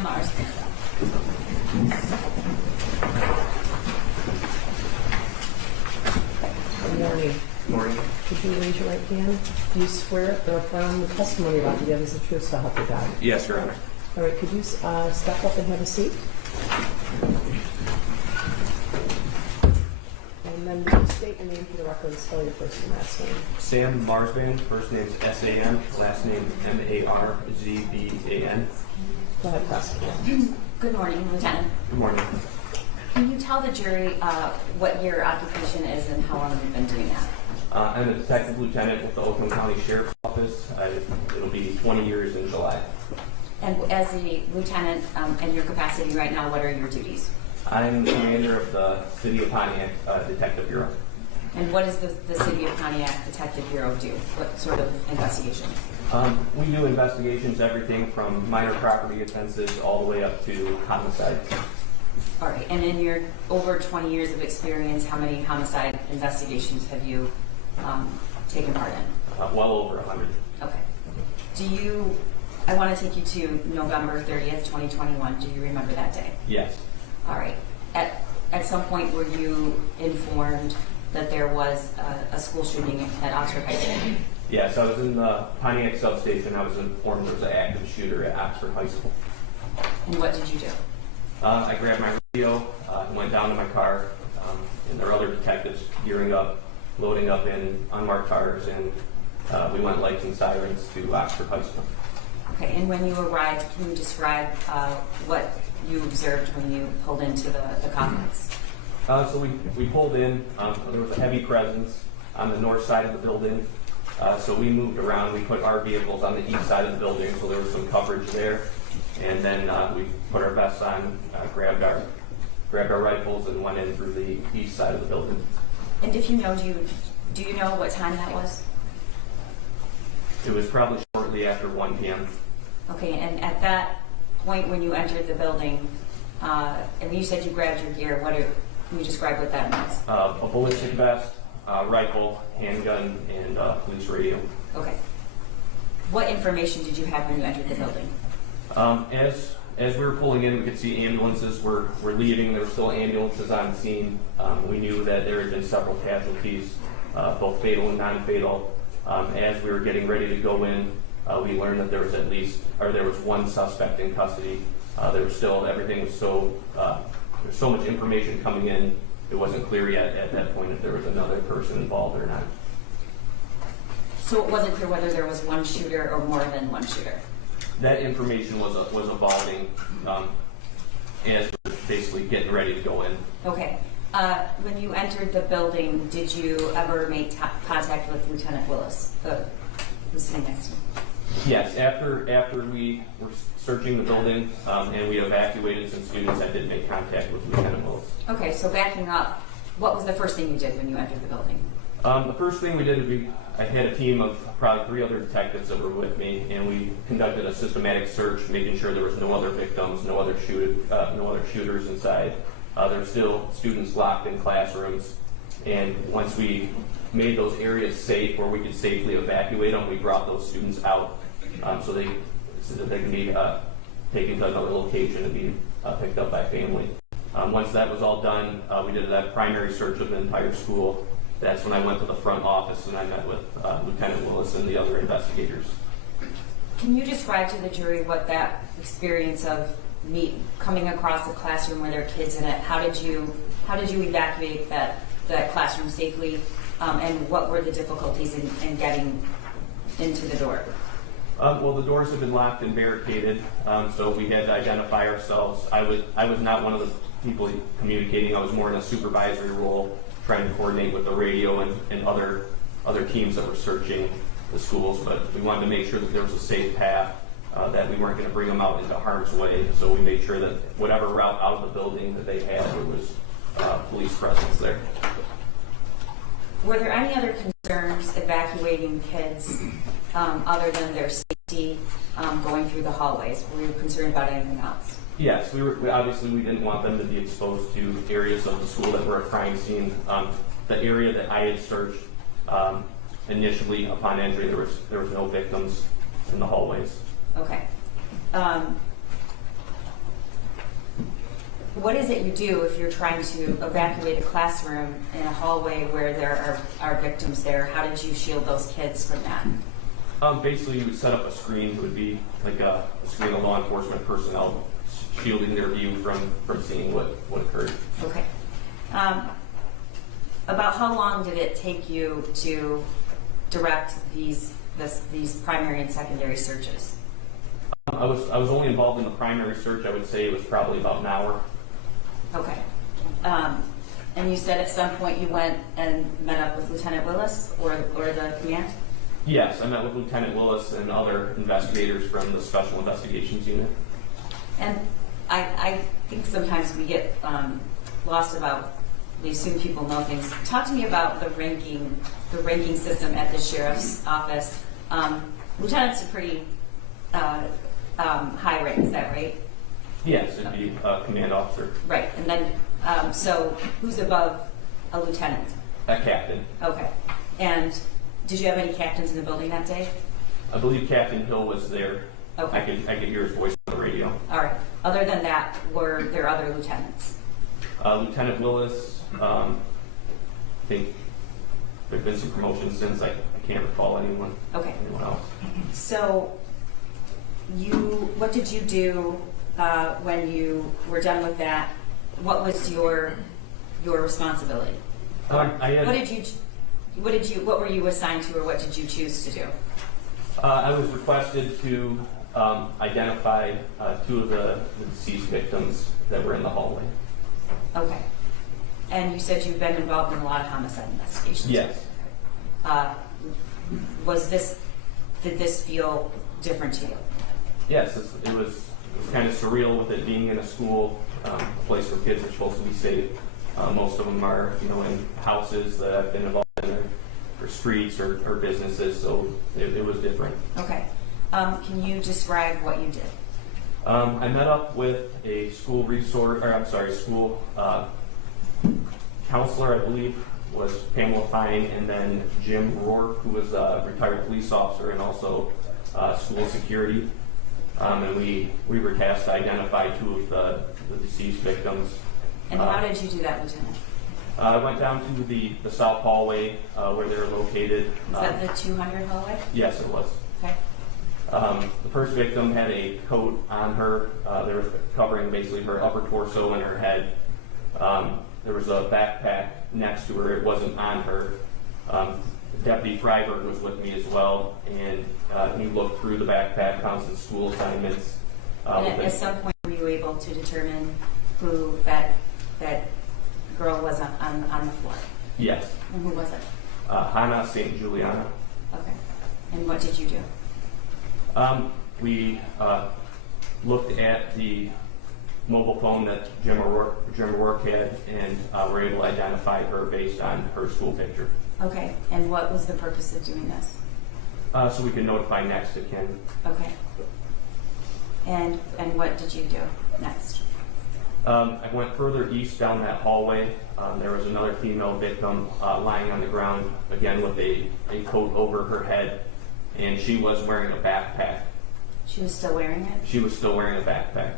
Sam Marzban. Good morning. Good morning. Could you raise your right hand? Do you swear or affirm the testimony about to give is the truth, so help you God? Yes, Your Honor. All right, could you step up and have a seat? And then would you state your name for the record and spell your first and last name? Sam Marzban, first name's S-A-M, last name M-A-R-Z-B-A-N. Go ahead, prosecutor. Good morning, Lieutenant. Good morning. Can you tell the jury what your occupation is and how long you've been doing that? I'm a detective lieutenant with the Oakland County Sheriff's Office. It'll be 20 years in July. And as a lieutenant in your capacity right now, what are your duties? I'm the commander of the City of Pontiac Detective Bureau. And what does the City of Pontiac Detective Bureau do? What sort of investigations? We do investigations, everything from minor property offenses all the way up to homicide. All right, and in your over 20 years of experience, how many homicide investigations have you taken part in? Well over 100. Okay. I want to take you to November 30th, 2021. Do you remember that day? Yes. All right. At some point, were you informed that there was a school shooting at Oxford High School? Yes, I was in the Pontiac substation. I was informed there was an active shooter at Oxford High School. And what did you do? I grabbed my radio, went down to my car, and there were other detectives gearing up, loading up in unmarked cars, and we went lights and sirens to Oxford High School. Okay, and when you arrived, can you describe what you observed when you pulled into the complex? So we pulled in. There was a heavy presence on the north side of the building, so we moved around. We put our vehicles on the east side of the building, so there was some coverage there. And then we put our vests on, grabbed our rifles, and went in through the east side of the building. And if you know, do you know what time that was? It was probably shortly after 1 p.m. Okay, and at that point when you entered the building, and you said you grabbed your gear, can you describe what that means? A ballistic vest, rifle, handgun, and police radio. Okay. What information did you have when you entered the building? As we were pulling in, we could see ambulances were leaving. There were still ambulances on scene. We knew that there had been several casualties, both fatal and non-fatal. As we were getting ready to go in, we learned that there was one suspect in custody. Everything was there's so much information coming in. It wasn't clear yet at that point if there was another person involved or not. So it wasn't clear whether there was one shooter or more than one shooter? That information was evolving as we were basically getting ready to go in. Okay. When you entered the building, did you ever make contact with Lieutenant Willis, who's sitting next to you? Yes, after we were searching the building and we evacuated some students, I did make contact with Lieutenant Willis. Okay, so backing up, what was the first thing you did when you entered the building? The first thing we did is I had a team of probably 3 other detectives that were with me, and we conducted a systematic search, making sure there was no other victims, no other shooters inside. There were still students locked in classrooms, and once we made those areas safe where we could safely evacuate them, we brought those students out so that they can be taken to another location and be picked up by family. Once that was all done, we did that primary search of the entire school. That's when I went to the front office and I met with Lieutenant Willis and the other investigators. Can you describe to the jury what that experience of coming across a classroom where there are kids in it, how did you evacuate that classroom safely, and what were the difficulties in getting into the door? Well, the doors have been locked and barricaded, so we had to identify ourselves. I was not one of the people communicating. I was more in a supervisory role, trying to coordinate with the radio and other teams that were searching the schools, but we wanted to make sure that there was a safe path, that we weren't going to bring them out into harm's way, so we made sure that whatever route out of the building that they had, there was police presence there. Were there any other concerns evacuating kids other than their safety going through the hallways? Were you concerned about anything else? Yes, obviously we didn't want them to be exposed to areas of the school that were a crime scene. The area that I had searched initially upon entry, there was no victims in the hallways. Okay. what is it you do if you're trying to evacuate a classroom in a hallway where there are victims there? How did you shield those kids from that? Basically, you would set up a screen. It would be like a screen of law enforcement personnel shielding their view from seeing what occurred. Okay. About how long did it take you to direct these primary and secondary searches? I was only involved in the primary search. I would say it was probably about an hour. Okay. And you said at some point you went and met up with Lieutenant Willis or the command? Yes, I met with Lieutenant Willis and other investigators from the Special Investigations Unit. And I think sometimes we get lost about, we assume people know things. Talk to me about the ranking system at the sheriff's office. Lieutenant's a pretty high rank, is that right? Yes, it'd be a command officer. Right, and then, so who's above a lieutenant? A captain. Okay. And did you have any captains in the building that day? I believe Captain Hill was there. Okay. I could hear his voice on the radio. All right. Other than that, were there other lieutenants? Lieutenant Willis, I think there have been some promotions since. I can't recall anyone Okay. else. So, what did you do when you were done with that? What was your responsibility? What were you assigned to, or what did you choose to do? I was requested to identify two of the deceased victims that were in the hallway. Okay. And you said you've been involved in a lot of homicide investigations. Yes. Did this feel different to you? Yes, it was kind of surreal with it being in a school, a place where kids are supposed to be safe. Most of them are, in houses that I've been involved in, or streets or businesses, so it was different. Okay. Can you describe what you did? I met up with a school school counselor, I believe, was Pamela Fine, and then Jim Rourke, who was a retired police officer and also school security. And we were tasked to identify two of the deceased victims. And how did you do that, Lieutenant? I went down to the south hallway where they were located. Is that the 200 hallway? Yes, it was. Okay. The first victim had a coat on her. They were covering basically her upper torso and her head. There was a backpack next to her. It wasn't on her. Deputy Freiberg was with me as well, and he looked through the backpack, found some school assignments. And at some point, were you able to determine who that girl was on the floor? Yes. And who was it? Hannah St. Juliana. Okay. And what did you do? We looked at the mobile phone that Jim O'Rourke had, and were able to identify her based on her school picture. Okay. And what was the purpose of doing this? So we could notify next of kin. Okay. And what did you do next? I went further east down that hallway. There was another female victim lying on the ground, again with a coat over her head, and she was wearing a backpack. She was still wearing it? She was still wearing a backpack.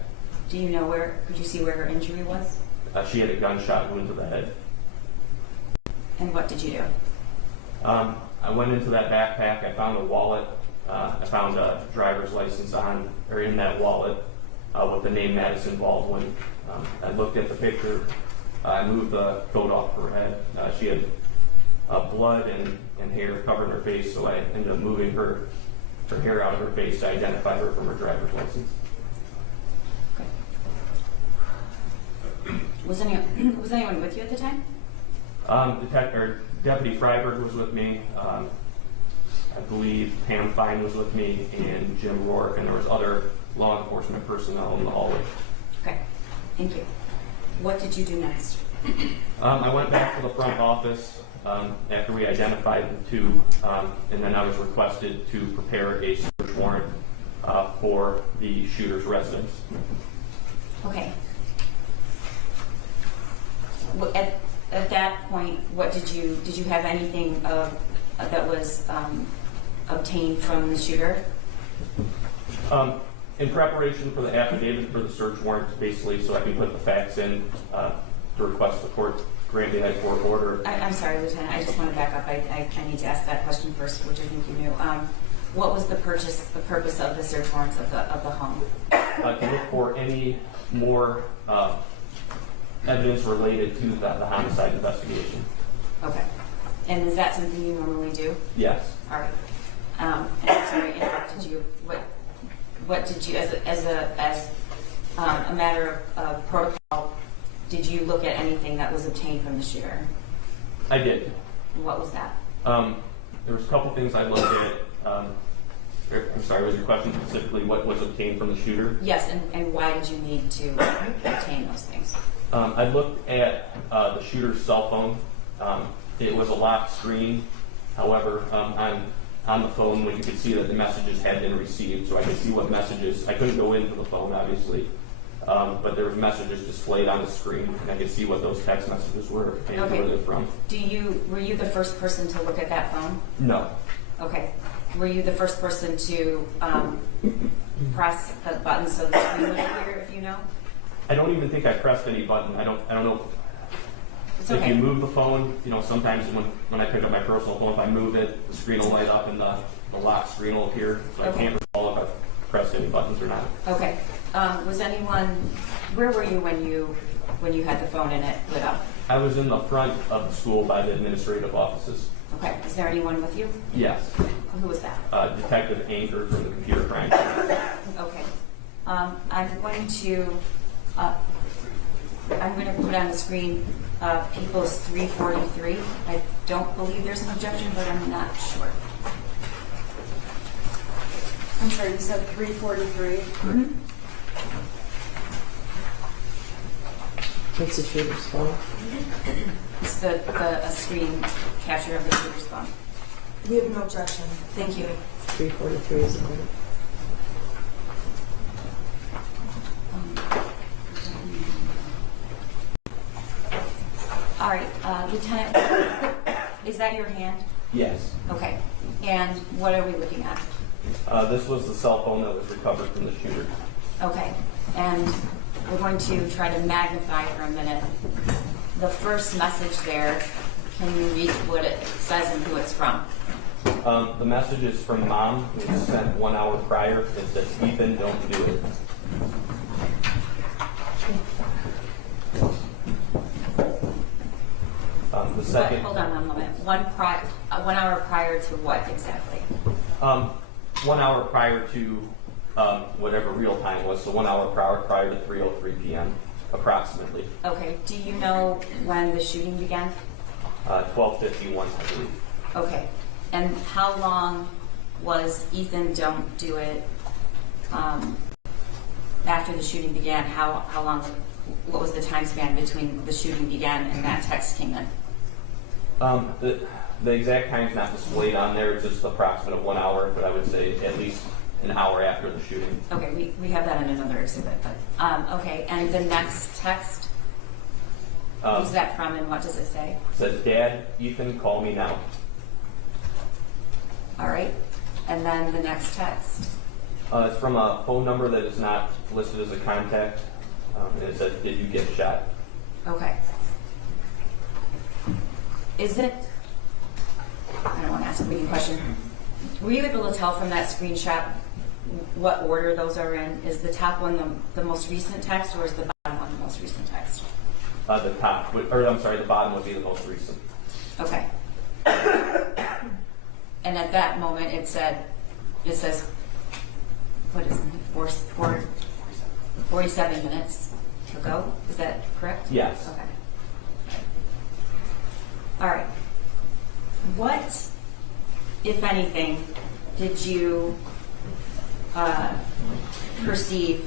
Do you know could you see where her injury was? She had a gunshot wound to the head. And what did you do? I went into that backpack. I found a wallet. I found a driver's license in that wallet with the name Madison Baldwin. I looked at the picture. I moved the coat off her head. She had blood and hair covering her face, so I ended up moving her hair out of her face to identify her from her driver's license. Okay. Was anyone with you at the time? Deputy Freiberg was with me. I believe Pam Fine was with me, and Jim Rourke, and there was other law enforcement personnel in the hallway. Okay, thank you. What did you do next? I went back to the front office after we identified the two, and then I was requested to prepare a search warrant for the shooter's residence. Okay. At that point, what did you have anything that was obtained from the shooter? In preparation for the affidavit for the search warrant, basically, so I can put the facts in to request the court grant that court order. I'm sorry, Lieutenant, I just want to back up. I need to ask that question first, which I think you knew. What was the purpose of the search warrants of the home? To look for any more evidence related to the homicide investigation. Okay. And is that something you normally do? Yes. All right. And I'm sorry, I interrupted you. What did you, as a matter of protocol, did you look at anything that was obtained from the shooter? I did. What was that? There was a couple things I looked at. I'm sorry, was your question specifically what was obtained from the shooter? Yes, and why did you need to obtain those things? I looked at the shooter's cell phone. It was a locked screen. However, on the phone, you could see that the messages had been received, so I could see what messages. I couldn't go into the phone, obviously, but there were messages displayed on the screen, and I could see what those text messages were and where they're from. Were you the first person to look at that phone? No. Okay. Were you the first person to press the button so the screen would appear, if you know? I don't even think I pressed any button. I don't know. It's If okay. you move the phone, sometimes when I pick up my personal phone, if I move it, the screen will light up and the lock screen will appear. So I can't recall if I pressed any buttons or not. Okay. Where were you when you had the phone and it lit up? I was in the front of the school by the administrative offices. Okay. Is there anyone with you? Yes. Who was that? Detective Anchor from the computer crime. Okay. I'm going to put on the screen People's 343. I don't believe there's an objection, but I'm not sure. I'm sorry, you said 343? Mm-hmm. It's the shooter's phone. It's a screen capture of the shooter's phone. We have no objection. Thank you. 343 is the one. All right, Lieutenant, is that your hand? Yes. Okay. And what are we looking at? This was the cell phone that was recovered from the shooter. Okay. And we're going to try to magnify for a minute. The first message there, can you read what it says and who it's from? The message is from Mom. It was sent 1 hour prior. It says, Ethan, don't do it. The second. Hold on one moment. 1 hour prior to what exactly? 1 hour prior to whatever real time was, so 1 hour prior to 3:03 p.m. approximately. Okay. Do you know when the shooting began? 12:51, I believe. Okay. And how long was Ethan don't do it after the shooting began? How long? What was the time span between the shooting began and that text came in? The exact time's not displayed on there. It's just the approximate of 1 hour, but I would say at least an hour after the shooting. Okay, we have that in another exhibit. But okay, and the next text, who's that from, and what does it say? It says, Dad, Ethan, call me now. All right, and then the next text. It's from a phone number that is not listed as a contact, and it says, did you get shot? Okay. Is it? I don't want to ask a leading question. Were you able to tell from that screenshot what order those are in? Is the top one the most recent text, or is the bottom one the most recent text? The top, or I'm sorry, the bottom would be the most recent. Okay. And at that moment, it says, what is it? 47 minutes ago. Is that correct? Yes. Okay. All right. What, if anything, did you perceive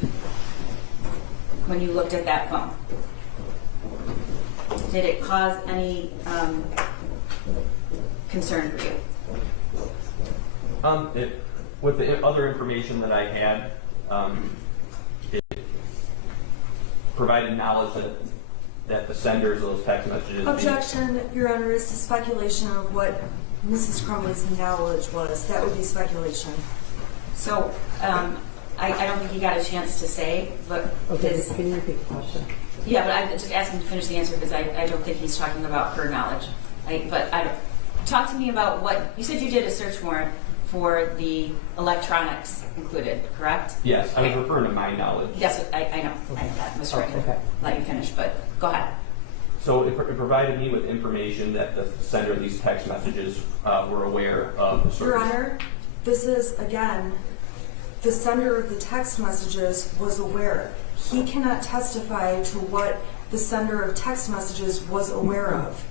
when you looked at that phone? Did it cause any concern for you? With the other information that I had, it provided knowledge that the senders of those text messages. Objection, Your Honor, is to speculation of what Mrs. Crumbley's knowledge was. That would be speculation. So, I don't think he got a chance to say, but Okay, can you repeat the question? yeah, but I just asked him to finish the answer because I don't think he's talking about her knowledge. Talk to me about what, you said you did a search warrant for the electronics included, correct? Yes, I was Okay. referring to my knowledge. Yes, I know that, Mr. Wright. Okay. Let you finish, but go ahead. So it provided me with information that the sender of these text messages were aware of the search. Your Honor, this is, again, the sender of the text messages was aware. He cannot testify to what the sender of text messages was aware of.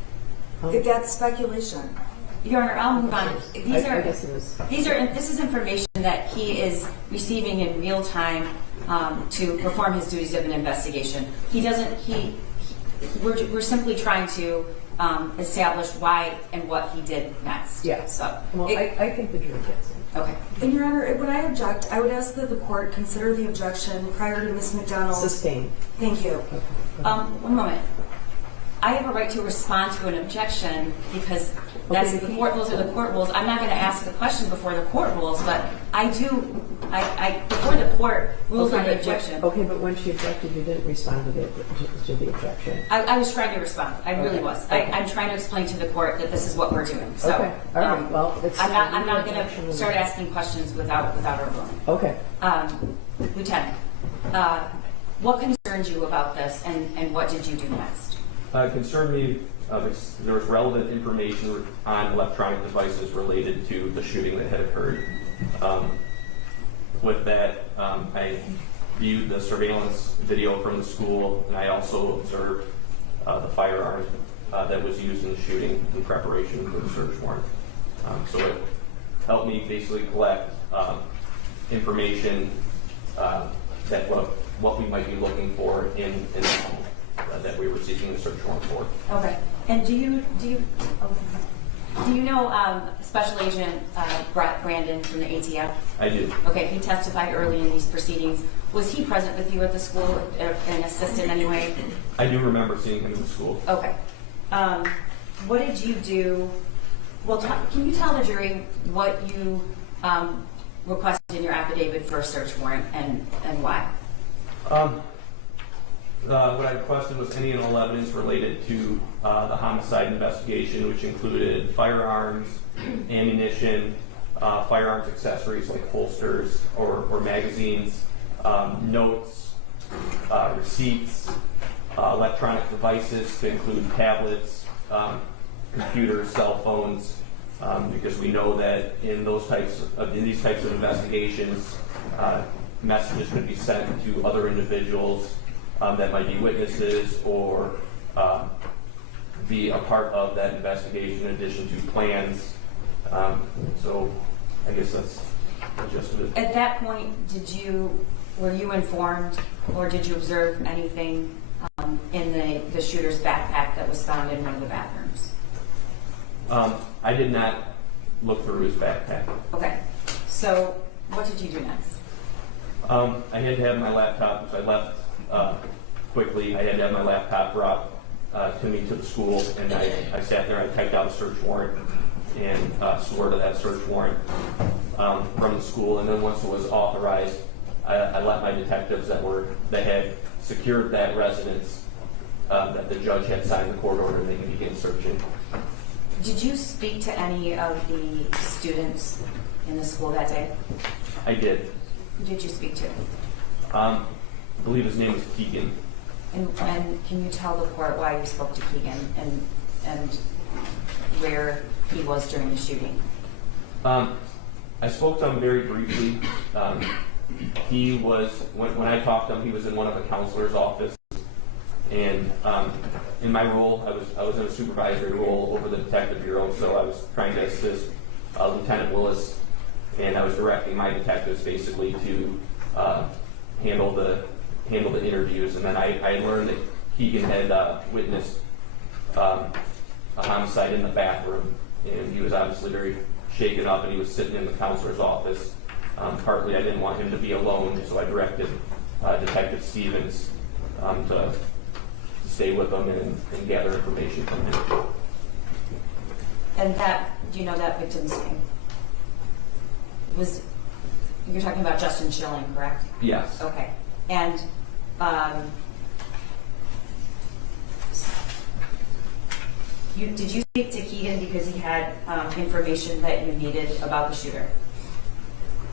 That's speculation. Your Honor, I'll move on. I guess it was. This is information that he is receiving in real time to perform his duties of an investigation. We're simply trying to establish why and what he did next. Yeah. So, Well, I think the jury gets it. okay. And Your Honor, when I object, I would ask that the court consider the objection prior to Ms. McDonald's. Sustained. Thank you. One moment. I have a right to respond to an objection because that's Okay, the court rules are the court rules. I'm not going to ask the question before the court rules, but I do. I before the court rules on the objection. Okay, but when she objected, you didn't respond to the objection. I was trying to respond. I really Okay. was. Okay. I'm trying to explain to the court that this is what we're doing. So, Okay. All right. Well, it's. I'm not going objection to was- start asking questions without a ruling. Okay. Lieutenant, what concerns you about this, and what did you do next? It concerned me, there was relevant information on electronic devices related to the shooting that had occurred. With that, I viewed the surveillance video from the school, and I also observed the firearm that was used in the shooting in preparation for the search warrant. So it helped me basically collect information that what we might be looking for in the home that we were seeking the search warrant for. Okay. And do you know Special Agent Brandon from the ATF? I do. Okay, he testified early in these proceedings. Was he present with you at the school and assist in any way? I do remember seeing him in the school. Okay. What did you do? Well, can you tell the jury what you requested in your affidavit for a search warrant and why? What I requested was any and all evidence related to the homicide investigation, which included firearms, ammunition, firearms accessories like holsters or magazines, notes, receipts, electronic devices to include tablets, computers, cell phones, because we know that in these types of investigations, messages could be sent to other individuals that might be witnesses or be a part of that investigation in addition to plans. So I guess that's just what it. At that point, were you informed or did you observe anything in the shooter's backpack that was found in one of the bathrooms? I did not look through his backpack. Okay. So what did you do next? I had to have my laptop, because I left quickly. I had to have my laptop brought to me to the school, and I sat there, I typed out a search warrant and swore to that search warrant from the school. And then once it was authorized, I let my detectives that had secured that residence, that the judge had signed the court order, and they can begin searching. Did you speak to any of the students in the school that day? I did. Who did you speak to? I believe his name was Keegan. And can you tell the court why you spoke to Keegan and where he was during the shooting? I spoke to him very briefly. He was, when I talked to him, he was in one of the counselor's office. And in my role, I was in a supervisory role over the detective bureau, so I was trying to assist Lieutenant Willis, and I was directing my detectives basically to handle the interviews. And then I learned that Keegan had witnessed a homicide in the bathroom, and he was obviously very shaken up, and he was sitting in the counselor's office. Partly I didn't want him to be alone, so I directed Detective Stevens to stay with him and gather information from him. And do you know that victim's name? You're talking about Justin Schilling, correct? Yes. Okay. And did you speak to Keegan because he had information that you needed about the shooter?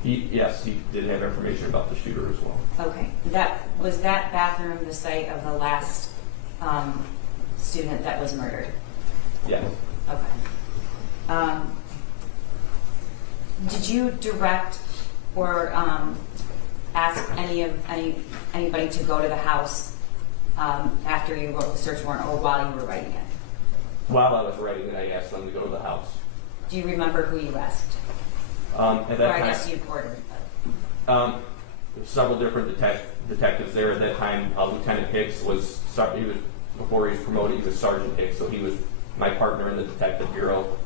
Yes, he did have information about the shooter as well. Okay. Was that bathroom the site of the last student that was murdered? Yes. Okay. Did you direct or ask anybody to go to the house after you wrote the search warrant or while you were writing it? While I was writing it, I asked them to go to the house. Do you remember who you asked? At that Or I time, guess you ordered. several different detectives there at that time. Lieutenant Hicks before he was promoted, he was Sergeant Hicks, so he was my partner in the detective bureau.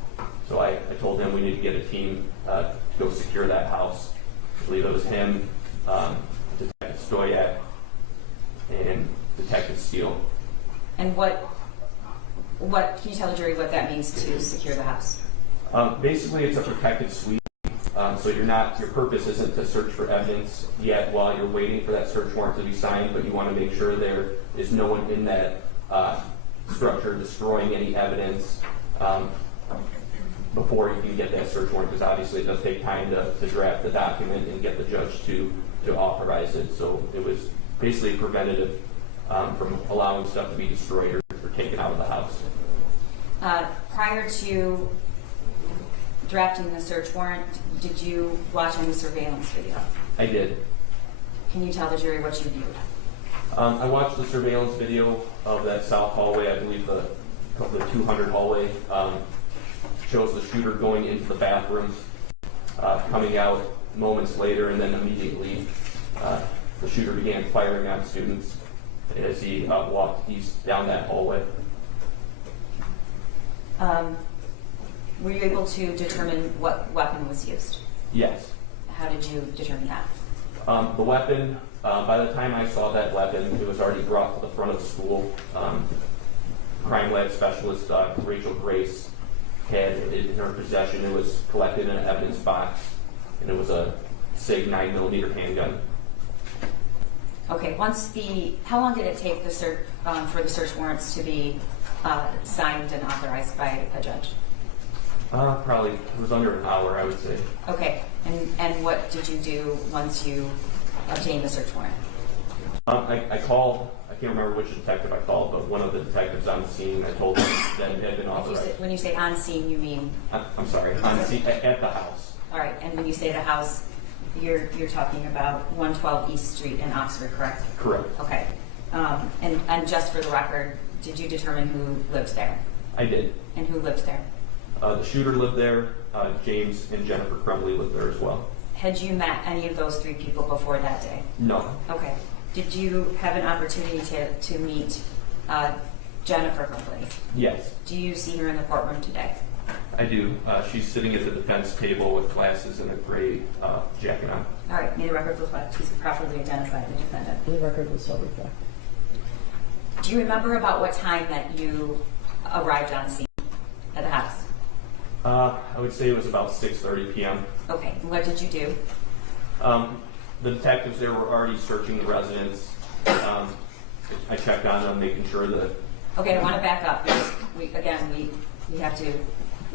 So I told him we need to get a team to go secure that house. I believe it was him, Detective Stoyak, and Detective Steele. And what can you tell the jury what that means to secure the house? Basically, it's a protected suite. So your purpose isn't to search for evidence yet while you're waiting for that search warrant to be signed, but you want to make sure there is no one in that structure destroying any evidence before you can get that search warrant, because obviously it does take time to draft the document and get the judge to authorize it. So it was basically preventative from allowing stuff to be destroyed or taken out of the house. Prior to drafting the search warrant, did you watch any surveillance video? I did. Can you tell the jury what you viewed? I watched the surveillance video of that south hallway. I believe the 200 hallway shows the shooter going into the bathroom, coming out moments later, and then immediately the shooter began firing on students as he walked east down that hallway. Were you able to determine what weapon was used? Yes. How did you determine that? The weapon, by the time I saw that weapon, it was already brought to the front of the school. Crime lab specialist Rachel Grace had it in her possession. It was collected in an evidence box, and it was a SIG 9mm handgun. Okay. How long did it take for the search warrants to be signed and authorized by a judge? Probably it was under an hour, I would say. Okay. And what did you do once you obtained the search warrant? I called. I can't remember which detective I called, but one of the detectives on the scene. I told him that it had been authorized. When you say on scene, you mean? I'm sorry, on scene at the house. All right. And when you say the house, you're talking about 112 East Street in Oxford, correct? Correct. Okay. And just for the record, did you determine who lived there? I did. And who lived there? The shooter lived there. James and Jennifer Crumbley lived there as well. Had you met any of those three people before that day? No. Okay. Did you have an opportunity to meet Jennifer Crumbley? Yes. Do you see her in the courtroom today? I do. She's sitting at the defense table with glasses and a gray jacket on. All right. May the record reflect he's properly identified the defendant. The record will still reflect. Do you remember about what time that you arrived on scene at the house? I would say it was about 6:30 p.m. Okay. And what did you do? The detectives there were already searching the residence. I checked on them, making sure that. Okay, I want to back up because we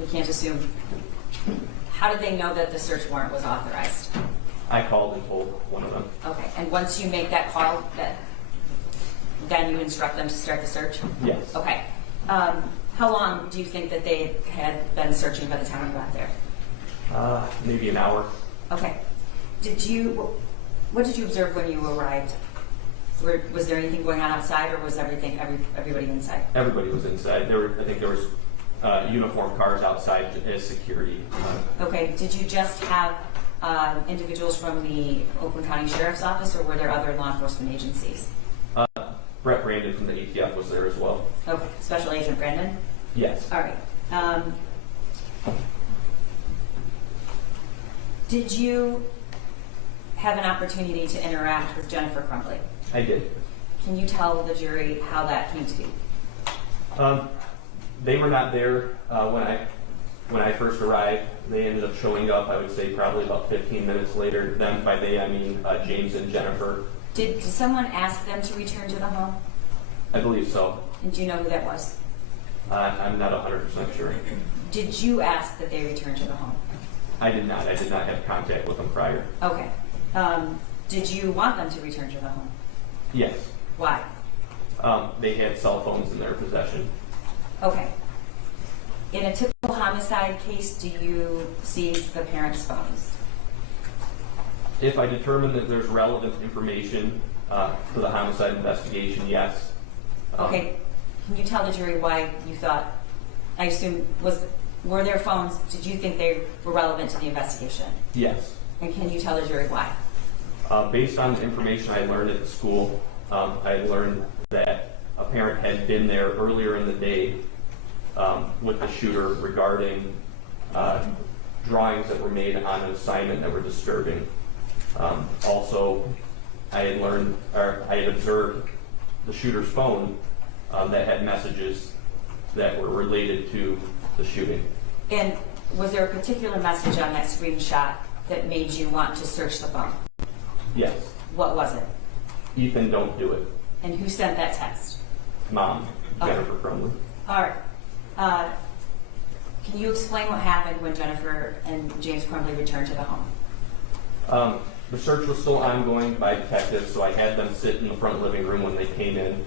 can't assume. How did they know that the search warrant was authorized? I called and told one of them. Okay, and once you make that call, then you instruct them to start the search? Yes. Okay. How long do you think that they had been searching by the time you got there? Maybe an hour. Okay. What did you observe when you arrived? Was there anything going on outside, or was everybody inside? Everybody was inside. I think there was uniformed cars outside as security. Okay. Did you just have individuals from the Oakland County Sheriff's Office, or were there other law enforcement agencies? Brett Brandon from the ATF was there as well. Okay. Special Agent Brandon? Yes. All right. Did you have an opportunity to interact with Jennifer Crumbley? I did. Can you tell the jury how that came to be? They were not there when when I first arrived. They ended up showing up, I would say, probably about 15 minutes later. Then by they, I mean James and Jennifer. Did someone ask them to return to the home? I believe so. And do you know who that was? I'm not 100% sure. Did you ask that they return to the home? I did not. I did not have contact with them prior. Okay. Did you want them to return to the home? Yes. Why? They had cell phones in their possession. Okay. In a typical homicide case, do you seize the parents' phones? If I determine that there's relevant information for the homicide investigation, yes. Okay. Can you tell the jury why you thought, I assume, were their phones, did you think they were relevant to the investigation? Yes. And can you tell the jury why? Based on the information I learned at the school, I learned that a parent had been there earlier in the day with the shooter regarding drawings that were made on an assignment that were disturbing. Also, I had observed the shooter's phone that had messages that were related to the shooting. And was there a particular message on that screenshot that made you want to search the phone? Yes. What was it? Ethan, don't do it. And who sent that text? Mom, Jennifer Crumbley. All right. Can you explain what happened when Jennifer and James Crumbley returned to the home? The search was still ongoing by detectives, so I had them sit in the front living room when they came in.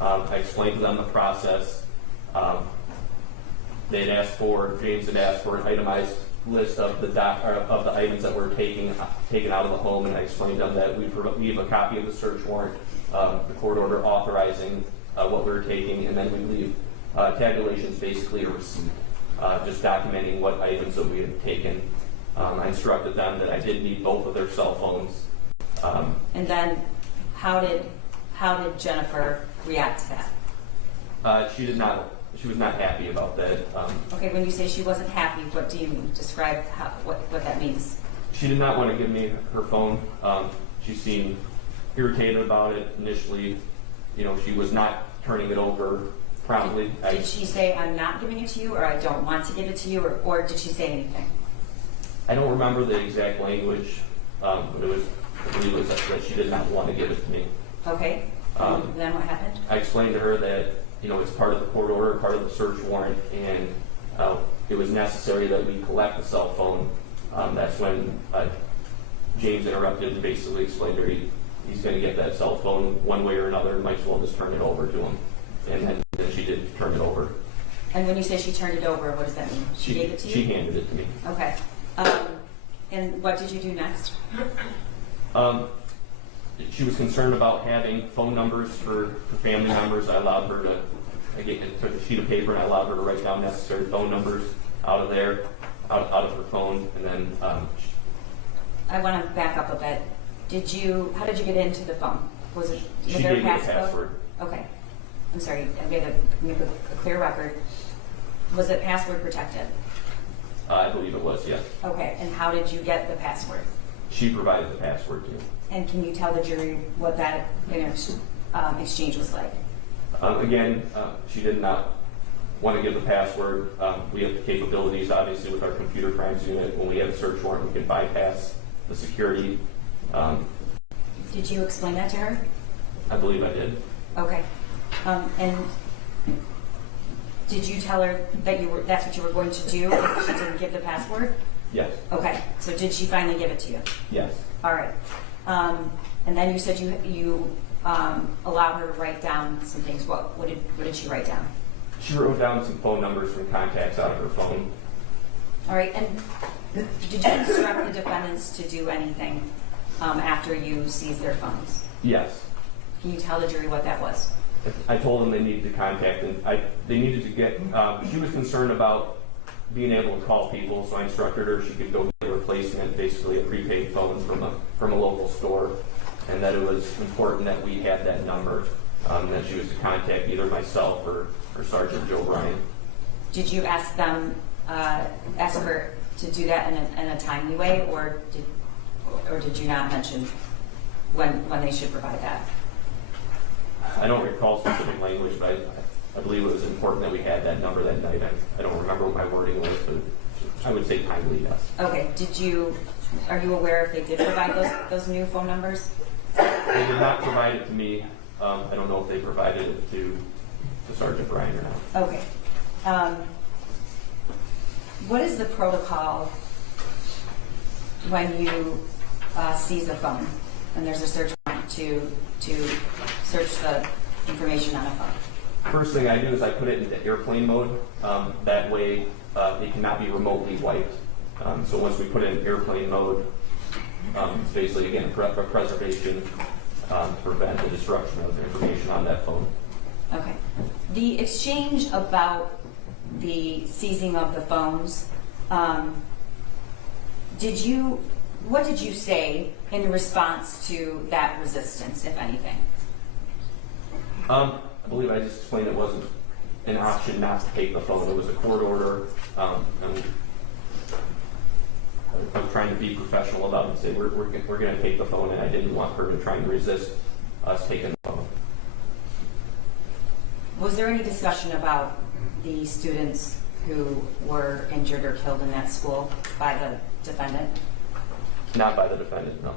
I explained to them the process. James had asked for an itemized list of the items that were taken out of the home, and I explained to them that we leave a copy of the search warrant, the court order authorizing what we were taking, and then we leave tabulations, basically a receipt, just documenting what items that we had taken. I instructed them that I did need both of their cell phones. And then how did Jennifer react to that? She was not happy about that. Okay, when you say she wasn't happy, what do you mean? Describe what that means. She did not want to give me her phone. She seemed irritated about it initially. She was not turning it over promptly. Did she say, I'm not giving it to you, or I don't want to give it to you, or did she say anything? I don't remember the exact language, but I believe it was that she did not want to give it to me. Okay. Then what happened? I explained to her that it's part of the court order, part of the search warrant, and it was necessary that we collect the cell phone. That's when James interrupted and basically explained to her he's going to get that cell phone one way or another, and might as well just turn it over to him. And then she did turn it over. And when you say she turned it over, what does that mean? She gave it to you? She handed it to me. Okay. And what did you do next? She was concerned about having phone numbers for family members. I allowed her to, took a sheet of paper and I allowed her to write down necessary phone numbers out of her phone, and then I want to back up a bit. How did you get into the phone? Was she there gave a me a passcode? password. Okay. I'm sorry, I made a clear record. Was it password protected? I believe it was, yes. Okay, and how did you get the password? She provided the password to me. And can you tell the jury what that exchange was like? Again, she did not want to give the password. We have the capabilities, obviously, with our computer crimes unit. When we have a search warrant, we can bypass the security. Did you explain that to her? I believe I did. Okay. And did you tell her that that's what you were going to do if she didn't give the password? Yes. Okay. So did she finally give it to you? Yes. All right. And then you said you allowed her to write down some things. What did she write down? She wrote down some phone numbers from contacts out of her phone. All right. And did you instruct the defendants to do anything after you seized their phones? Yes. Can you tell the jury what that was? I told them they needed to contact, and they needed to get. She was concerned about being able to call people, so I instructed her she could go get a replacement, basically a prepaid phone from a local store, and that it was important that we had that number, that she was to contact either myself or Sergeant Joe Bryan. Did you ask her to do that in a timely way, or did you not mention when they should provide that? I don't recall specific language, but I believe it was important that we had that number that night. I don't remember what my wording was, but I would say timely, yes. Okay, are you aware if they did provide those new phone numbers? They did not provide it to me. I don't know if they provided it to Sergeant Bryan or not. Okay. What is the protocol when you seize a phone and there's a search warrant to search the information on a phone? First thing I do is I put it into airplane mode. That way it cannot be remotely wiped. So once we put it in airplane mode, it's basically, again, a preservation to prevent the destruction of information on that phone. Okay. The exchange about the seizing of the phones, what did you say in response to that resistance, if anything? I believe I just explained it wasn't an option not to take the phone. It was a court order. And I was trying to be professional about it and say, we're going to take the phone, and I didn't want her to try and resist us taking the phone. Was there any discussion about the students who were injured or killed in that school by the defendant? Not by the defendant, no.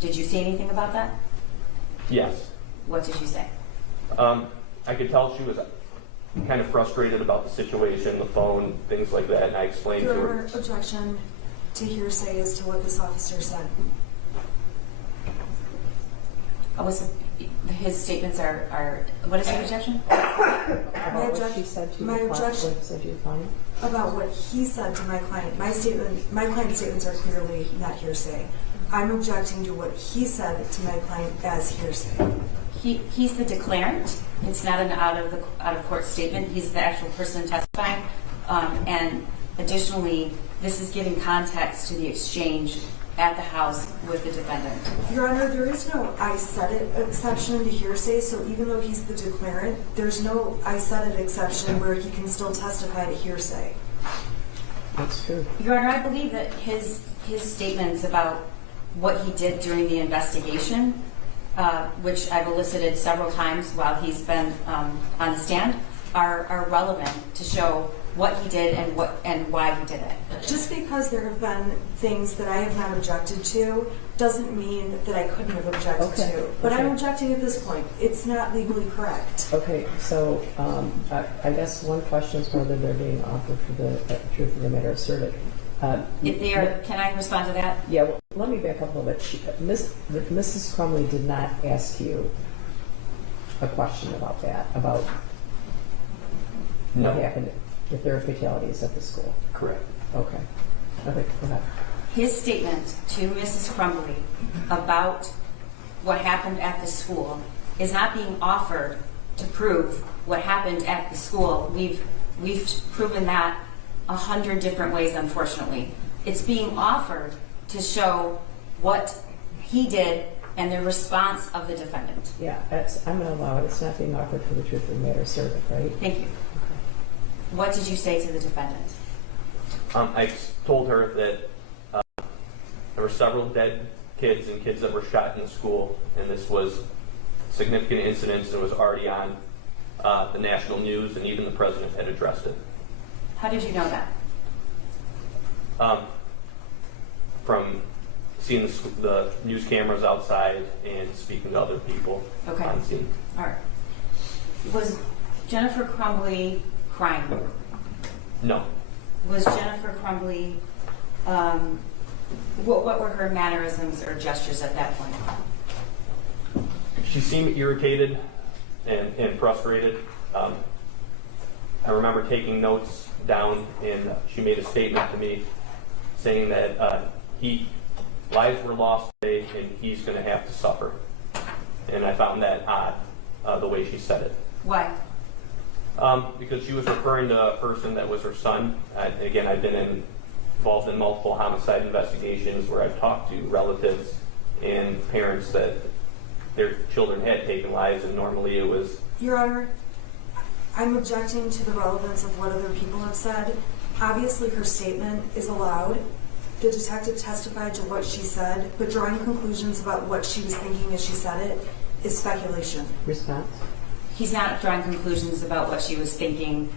Did you say anything about that? Yes. What did you say? I could tell she was kind of frustrated about the situation, the phone, things like that, and I explained to her. Your objection to hearsay as to what this officer said. His statements are what is the objection? About what she said to my your client, objection- what said to your client? About what he said to my client. My client's statements are clearly not hearsay. I'm objecting to what he said to my client as hearsay. He's the declarant. It's not an out of court statement. He's the actual person testifying. And additionally, this is giving context to the exchange at the house with the defendant. Your Honor, there is no I said it exception to hearsay, so even though he's the declarant, there's no I said it exception where he can still testify to hearsay. That's true. Your Honor, I believe that his statements about what he did during the investigation, which I've elicited several times while he's been on the stand, are relevant to show what he did and why he did it. Just because there have been things that I have not objected to doesn't mean that I couldn't have objected to. But I'm objecting at this point. It's not legally correct. Okay, so I guess one question is whether they're being offered for the truth of the matter asserted. If they are, can I respond to that? Yeah, well, let me back up a little bit. Mrs. Crumbley did not ask you a question about that, about No. what happened, if there are fatalities at the school. Correct. Okay. Okay, go ahead. His statement to Mrs. Crumbley about what happened at the school is not being offered to prove what happened at the school. We've proven that 100 different ways, unfortunately. It's being offered to show what he did and the response of the defendant. Yeah, I'm going to allow it. It's not being offered for the truth of the matter asserted, right? Thank you. What did you say to the defendant? I told her that there were several dead kids and kids that were shot in the school, and this was significant incidents and was already on the national news, and even the president had addressed it. How did you know that? From seeing the news cameras outside and speaking to other people on scene. All right. Was Jennifer Crumbley crying? No. Was Jennifer Crumbley, what were her mannerisms or gestures at that point? She seemed irritated and frustrated. I remember taking notes down, and she made a statement to me saying that lives were lost today and he's going to have to suffer. And I found that odd, the way she said it. Why? Because she was referring to a person that was her son. Again, I've been involved in multiple homicide investigations where I've talked to relatives and parents that their children had taken lives, and normally it was... Your Honor, I'm objecting to the relevance of what other people have said. Obviously, her statement is allowed. The detective testified to what she said, but drawing conclusions about what she was thinking as she said it is speculation. Response? He's not drawing conclusions about what she was thinking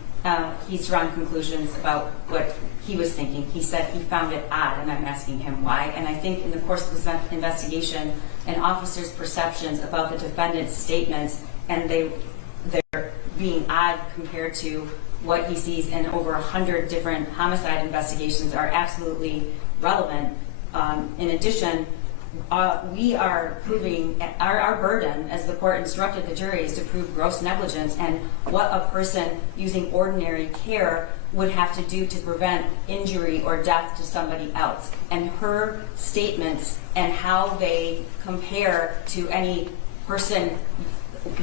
he's drawn conclusions about what he was thinking. He said he found it odd, and I'm asking him why. And I think in the course of this investigation, an officer's perceptions about the defendant's statements and they're being odd compared to what he sees in over 100 different homicide investigations are absolutely relevant. In addition, we are proving our burden, as the court instructed the jury, is to prove gross negligence and what a person using ordinary care would have to do to prevent injury or death to somebody else. And her statements and how they compare to any person,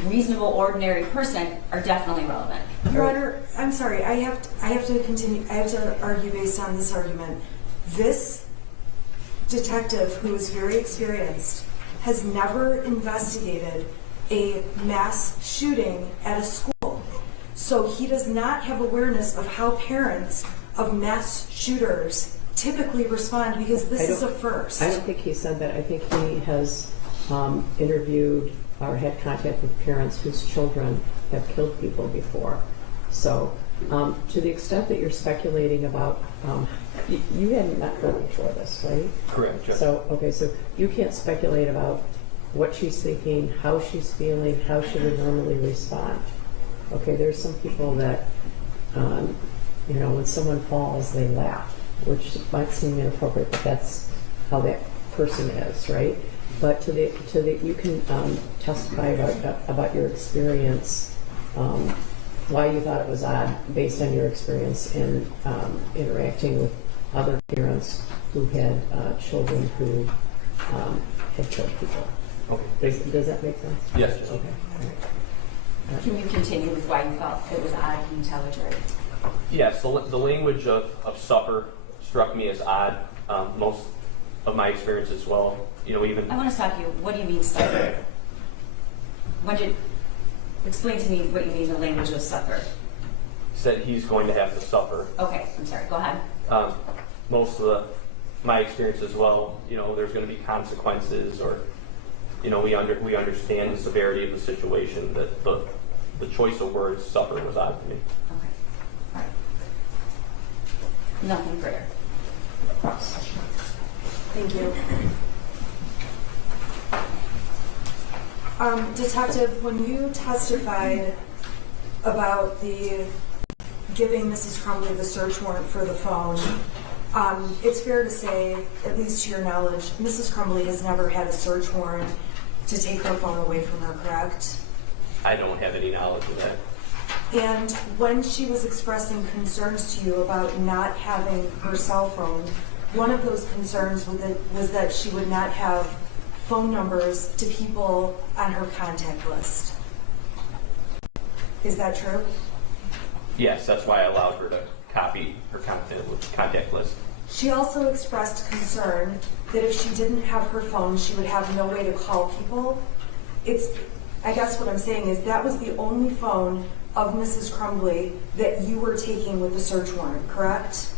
reasonable, ordinary person, are definitely relevant. Your Honor, I'm sorry. I have to continue. I have to argue based on this argument. This detective, who is very experienced, has never investigated a mass shooting at a school. So he does not have awareness of how parents of mass shooters typically respond, because this is a first. I don't think he said that. I think he has interviewed or had contact with parents whose children have killed people before. So to the extent that you're speculating about, you hadn't met her before this, right? Correct, Judge. So, okay, so you can't speculate about what she's thinking, how she's feeling, how she would normally respond. Okay, there's some people that, when someone falls, they laugh, which might seem inappropriate, but that's how that person is, right? But you can testify about your experience, why you thought it was odd based on your experience in interacting with other parents who had children who had killed people. Okay. Does that make sense? Yes, Judge. Okay. All right. Can you continue with why you felt it was odd? Can you tell the jury? Yes, the language of suffer struck me as odd. Most of my experience as well. Even I want to stop you. What do you mean suffer? Explain to me what you mean the language of suffer. said he's going to have to suffer. Okay, I'm sorry. Go ahead. Most of my experience as well, there's going to be consequences, or we understand the severity of the situation. That the choice of words "suffer" was odd to me. Okay. All right. Nothing further. Thank you. Detective, when you testified about the giving Mrs. Crumbley the search warrant for the phone, it's fair to say, at least to your knowledge, Mrs. Crumbley has never had a search warrant to take her phone away from her, correct? I don't have any knowledge of that. And when she was expressing concerns to you about not having her cell phone, one of those concerns was that she would not have phone numbers to people on her contact list. Is that true? Yes, that's why I allowed her to copy her contact list. She also expressed concern that if she didn't have her phone, she would have no way to call people. I guess what I'm saying is that was the only phone of Mrs. Crumbley that you were taking with the search warrant, correct?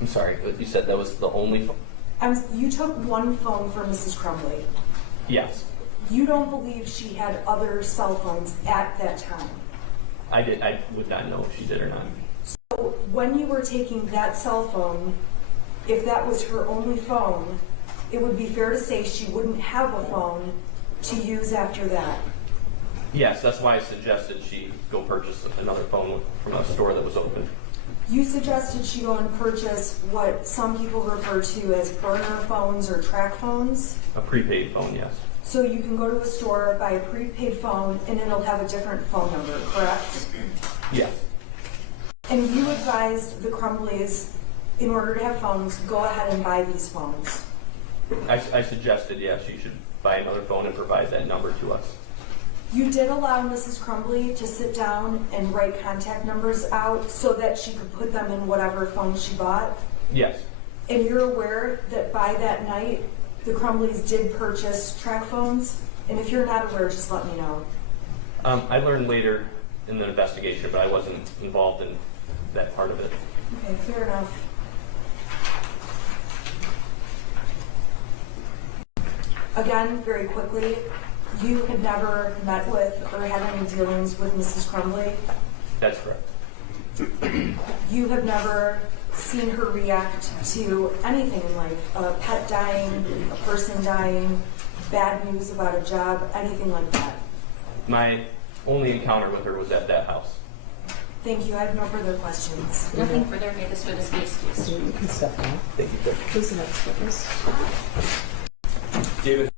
I'm sorry, you said that was the only phone? You took one phone for Mrs. Crumbley. Yes. You don't believe she had other cell phones at that time? I would not know if she did or not. So when you were taking that cell phone, if that was her only phone, it would be fair to say she wouldn't have a phone to use after that. Yes, that's why I suggested she go purchase another phone from a store that was open. You suggested she go and purchase what some people refer to as burner phones or track phones. A prepaid phone, yes. So you can go to a store, buy a prepaid phone, and it'll have a different phone number, correct? Yes. And you advised the Crumbleys, in order to have phones, go ahead and buy these phones. I suggested, yes, she should buy another phone and provide that number to us. You did allow Mrs. Crumbley to sit down and write contact numbers out so that she could put them in whatever phone she bought? Yes. And you're aware that by that night, the Crumbleys did purchase track phones? And if you're not aware, just let me know. I learned later in the investigation, but I wasn't involved in that part of it. Okay, fair enough. Again, very quickly, you had never met with or had any dealings with Mrs. Crumbley? That's correct. You have never seen her react to anything in life, a pet dying, a person dying, bad news about a job, anything like that. My only encounter with her was at that house. Thank you. I have no further questions. Nothing further, may this witness be excused. So you can step now. Thank you. Who's the next witness? David